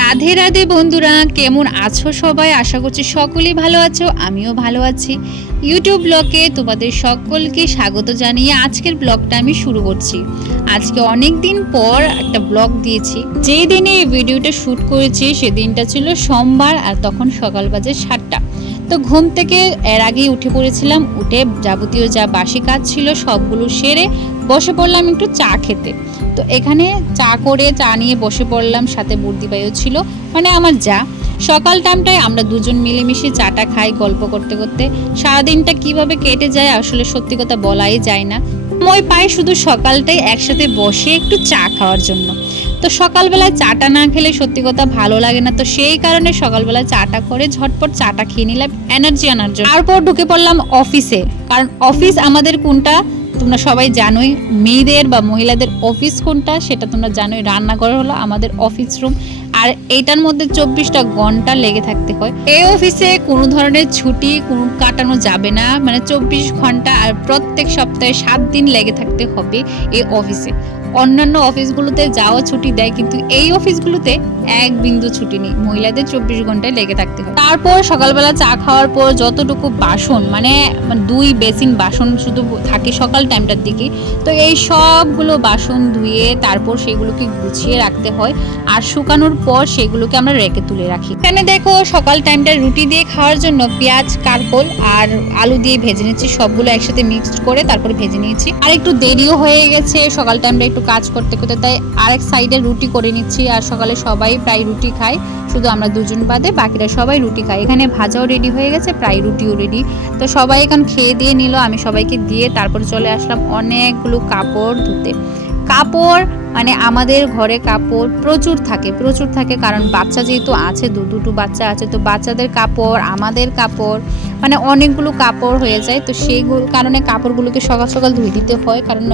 রাধে রাধে বন্ধুরা, কেমন আছো সবাই? আশা করছি সকলেই ভালো আছো, আমিও ভালো আছি। ইউটিউব ব্লগে তোমাদের সকলকে স্বাগত জানিয়ে আজকের ব্লগটা আমি শুরু করছি। আজকে অনেক দিন পর একটা ব্লগ দিয়েছি। যেই দিনে এই ভিডিওটা শ্যুট করেছি সেদিনটা ছিল সোমবার, আর তখন সকাল বাজে 7টা। তো ঘুম থেকে এর আগেই উঠে পড়েছিলাম। উঠে যাবতীয় যা বাসি কাজ ছিল সবগুলো সেরে বসে পড়লাম একটু চা খেতে। তো এখানে চা নিয়ে বসে পড়লাম, সাথে বর্দিবাইও ছিল, মানে আমার যা। সকাল টাইমটায় আমরা দুজন মিলেমিশে চাটা খাই গল্প করতে করতে। সারাদিনটা কিভাবে কেটে যায় আসলে সত্যি কথা বলাই যায় না। সময় পাই শুধু সকালটাই একসাথে বসে একটু চা খাওয়ার জন্য। তো সকালবেলায় চাটা না খেলে সত্যি কথা ভালো লাগে না, তো সেই কারণে সকালবেলা চাটা করে ঝটপট চাটা খেয়ে নিলাম এনার্জি আনার জন্য। তারপর ঢুকে পড়লাম অফিসে, কারণ অফিস আমাদের কোনটা তোমরা সবাই জানোই, মেয়েদের বা মহিলাদের অফিস কোনটা সেটা তোমরা জানোই। রান্নাঘর হলো আমাদের অফিস রুম, আর এইটার মধ্যে 24টা ঘন্টা লেগে থাকতে হয়। এই অফিসে কোনো ধরনের ছুটি কোনো কাটানো যাবে না, মানে 24 ঘন্টা, আর প্রত্যেক সপ্তাহে 7 দিন লেগে থাকতে হবে এই অফিসে। অন্যান্য অফিসগুলোতে যাওয়া ছুটি দেয়, কিন্তু এই অফিসগুলোতে এক বিন্দু ছুটি নেই, মহিলাদের 24 ঘন্টায় লেগে থাকতে হয়। তারপর সকালবেলা চা খাওয়ার পর যতটুকু বাসন, মানে 2 বেসিন বাসন শুধু থাকে সকাল টাইমটার দিকে, তো এই সবগুলো বাসন ধুয়ে তারপর সেগুলোকে গুছিয়ে রাখতে হয়, আর শুকানোর পর সেগুলোকে আমরা রেখে তুলে রাখি। এখানে দেখো সকাল টাইমটা রুটি দিয়ে খাওয়ার জন্য পেঁয়াজ, কারকল আর আলু দিয়ে ভেজে নিচ্ছি, সবগুলো একসাথে মিক্সড করে তারপর ভেজে নিয়েছি। আর একটু দেরিও হয়ে গেছে সকাল টাইমটা একটু কাজ করতে করতে, তাই আরেক সাইডে রুটি করে নিচ্ছি। আর সকালে সবাই প্রায় রুটি খায়, শুধু আমরা দুজন বাদে বাকিরা সবাই রুটি খায়। এখানে ভাজাও রেডি হয়ে গেছে, প্রায় রুটিও রেডি। তো সবাই এখন খেয়ে দিয়ে নিল, আমি সবাইকে দিয়ে তারপর চলে আসলাম অনেকগুলো কাপড় ধুতে। কাপড় মানে আমাদের ঘরে কাপড় প্রচুর থাকে, কারণ বাচ্চা যেহেতু আছে, দুটো বাচ্চা আছে, তো বাচ্চাদের কাপড়, আমাদের কাপড়, মানে অনেকগুলো কাপড় হয়ে যায়। তো সেই কারণে কাপড়গুলোকে সকাল সকাল ধুয়ে দিতে হয়, কারণ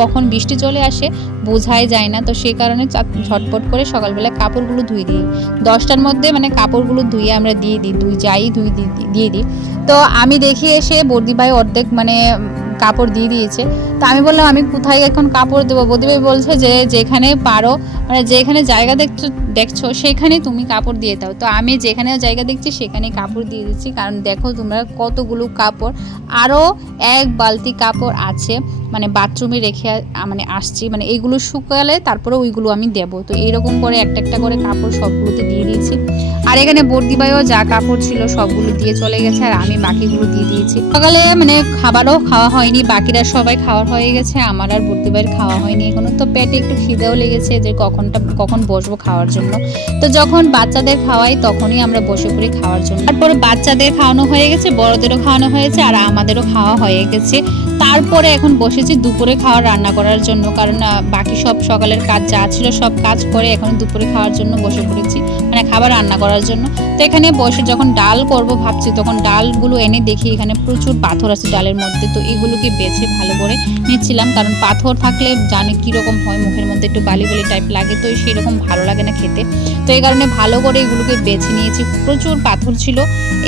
কখন বৃষ্টি চলে আসে বোঝাই যায় না। তো সেই কারণে ঝটপট করে সকালবেলা কাপড়গুলো ধুয়ে দিই। 10টার মধ্যে মানে কাপড়গুলো ধুয়ে আমরা দিয়ে দিই, দিয়ে দিই। তো আমি দেখি এসে বর্দি ভাই অর্ধেক মানে কাপড় দিয়ে দিয়েছে। তো আমি বললাম আমি কোথায় এখন কাপড় দেবো? বর্দি ভাই বলছে যে যেখানে পারো, মানে যেখানে জায়গা দেখছো সেখানে তুমি কাপড় দিয়ে দাও। তো আমি যেখানে জায়গা দেখছি সেখানে কাপড় দিয়ে দিচ্ছি, কারণ দেখো তোমরা কতগুলো কাপড়, আরও 1 বালতি কাপড় আছে, মানে বাথরুমে রেখে মানে আসছি, মানে এইগুলো শুকালে তারপরে ওইগুলো আমি দেবো। তো এইরকম করে একটা একটা করে কাপড় সবগুলোতে দিয়ে দিয়েছি। আর এখানে বর্দি ভাইও যা কাপড় ছিল সবগুলো দিয়ে চলে গেছে, আর আমি বাকিগুলো দিয়ে দিয়েছি। সকালে মানে খাবারও খাওয়া হয়নি, বাকিরা সবাই খাওয়ার হয়ে গেছে, আমার আর বর্দি ভাইয়ের খাওয়া হয়নি এখনো। তো পেটে একটু খিদেও লেগেছে যে কখন বসবো খাওয়ার জন্য। তো যখন বাচ্চাদের খাওয়াই তখনই আমরা বসে পড়ি খাওয়ার জন্য। তারপরে বাচ্চাদের খাওয়ানো হয়ে গেছে, বড়দেরও খাওয়ানো হয়েছে, আর আমাদেরও খাওয়া হয়ে গেছে। তারপরে এখন বসেছি দুপুরে খাওয়ার রান্না করার জন্য, কারণ বাকি সব সকালের কাজ যা ছিল সব কাজ করে এখন দুপুরে খাওয়ার জন্য বসে পড়েছি, মানে খাবার রান্না করার জন্য। তো এখানে বসে যখন ডাল করব ভাবছি, তখন ডালগুলো এনে দেখি এখানে প্রচুর পাথর আছে ডালের মধ্যে। তো এগুলোকে বেছে ভালো করে নিচ্ছিলাম, কারণ পাথর থাকলে জানে কীরকম হয়, মুখের মধ্যে একটু বালি টাইপ লাগে, তো সেই রকম ভালো লাগে না খেতে। তো এই কারণে ভালো করে এগুলোকে বেছে নিয়েছি, প্রচুর পাথর ছিল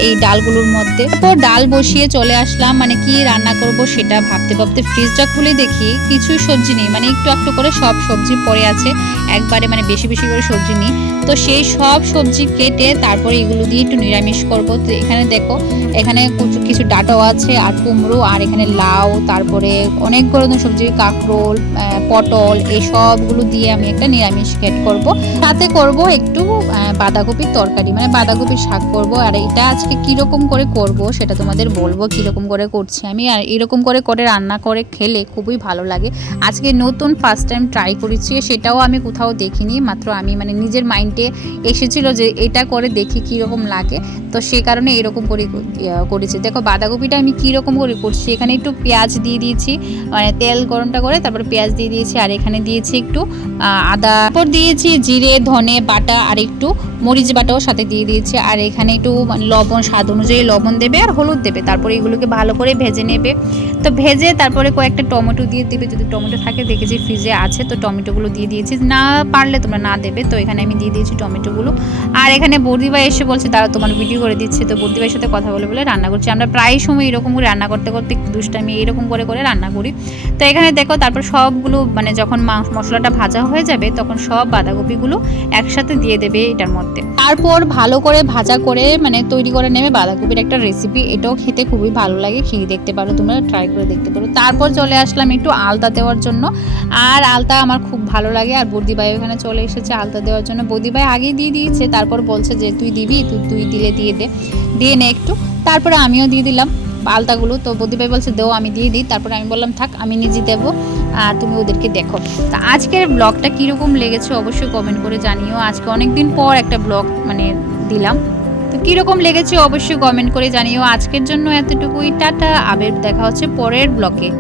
এই ডালগুলোর মধ্যে। তো ডাল বসিয়ে চলে আসলাম, মানে কি রান্না করব সেটা ভাবতে ভাবতে ফ্রিজটা খুলে দেখি কিছুই সবজি নেই, মানে একটু একটু করে সব সবজি পড়ে আছে, একবারে মানে বেশি বেশি করে সবজি নেই। তো সেই সব সবজি কেটে তারপরে এগুলো দিয়ে একটু নিরামিষ করব। তো এখানে দেখো এখানে কিছু ডাঁটাও আছে, আর কুমড়ো, আর এখানে লাউ, তারপরে অনেক ধরনের সবজি, কাঁকরোল, পটল, এই সবগুলো দিয়ে আমি একটা নিরামিষ খেট করব। সাথে করব একটু বাঁধাকপির তরকারি, মানে বাঁধাকপির শাক করব। আর এটা আজকে কীরকম করে করব সেটা তোমাদের বলবো, কীরকম করে করছি আমি। আর এরকম করে রান্না করে খেলে খুবই ভালো লাগে। আজকে নতুন ফার্স্ট টাইম ট্রাই করেছি, সেটাও আমি কোথাও দেখিনি, মাত্র আমি মানে নিজের মাইন্ডে এসেছিল যে এটা করে দেখি কীরকম লাগে, তো সেই কারণে এরকম করে করেছি। দেখো বাঁধাকপিটা আমি কীরকম করে করছি, এখানে একটু পেঁয়াজ দিয়ে দিয়েছি, মানে তেল গরমটা করে তারপরে পেঁয়াজ দিয়ে দিয়েছি, আর এখানে দিয়েছি একটু আদা, তারপর দিয়েছি জিরে ধনে বাটা, আর একটু মরিচ বাটাও সাথে দিয়ে দিয়েছি, আর এখানে একটু লবণ, স্বাদ অনুযায়ী লবণ দেবে আর হলুদ দেবে। তারপরে এগুলোকে ভালো করে ভেজে নেবে। তো ভেজে তারপরে কয়েকটা টমেটো দিয়ে দেবে, যদি টমেটো থাকে, দেখেছি ফ্রিজে আছে তো টমেটোগুলো দিয়ে দিয়েছি, না পারলে তোমরা না দেবে। তো এখানে আমি দিয়ে দিয়েছি টমেটোগুলো। আর এখানে বর্দিভাই এসে বলছে দাঁড়া তোমার ভিডিও করে দিচ্ছে, তো বর্দিভাইয়ের সাথে কথা বলে বলে রান্না করছি। আমরা প্রায় সময় এরকম করে রান্না করতে করতে একটু দুষ্টামি এরকম করে করে রান্না করি। তো এখানে দেখো তারপর সবগুলো মানে যখন মশলাটা ভাজা হয়ে যাবে তখন সব বাঁধাকপিগুলো একসাথে দিয়ে দেবে এটার মধ্যে। তারপর ভালো করে ভাজা করে মানে তৈরি করে নেবে বাঁধাকপির একটা রেসিপি, এটাও খেতে খুবই ভালো লাগে, খেয়ে দেখতে পারো, তোমরা ট্রাই করে দেখতে পারো। তারপর চলে আসলাম একটু আলতা দেওয়ার জন্য, আর আলতা আমার খুব ভালো লাগে। আর বর্দিভাই ওখানে চলে এসেছে আলতা দেওয়ার জন্য, বর্দিভাই আগেই দিয়ে দিয়েছে, তারপর বলছে যে তুই দিবি, তুই দিলে দিয়ে নে একটু। তারপরে আমিও দিয়ে দিলাম আলতাগুলো। তো বর্দিভাই বলছে দেও আমি দিয়ে দিই, তারপরে আমি বললাম থাক আমি নিজে দেবো আর তুমি ওদেরকে দেখো। তা আজকের ব্লগটা কীরকম লেগেছে অবশ্যই কমেন্ট করে জানিও। আজকে অনেক দিন পর একটা ব্লগ মানে দিলাম, তো কীরকম লেগেছে অবশ্যই কমেন্ট করে জানিও। আজকের জন্য এতটুকুই, টাটা, আবার দেখা হচ্ছে পরের ব্লগে।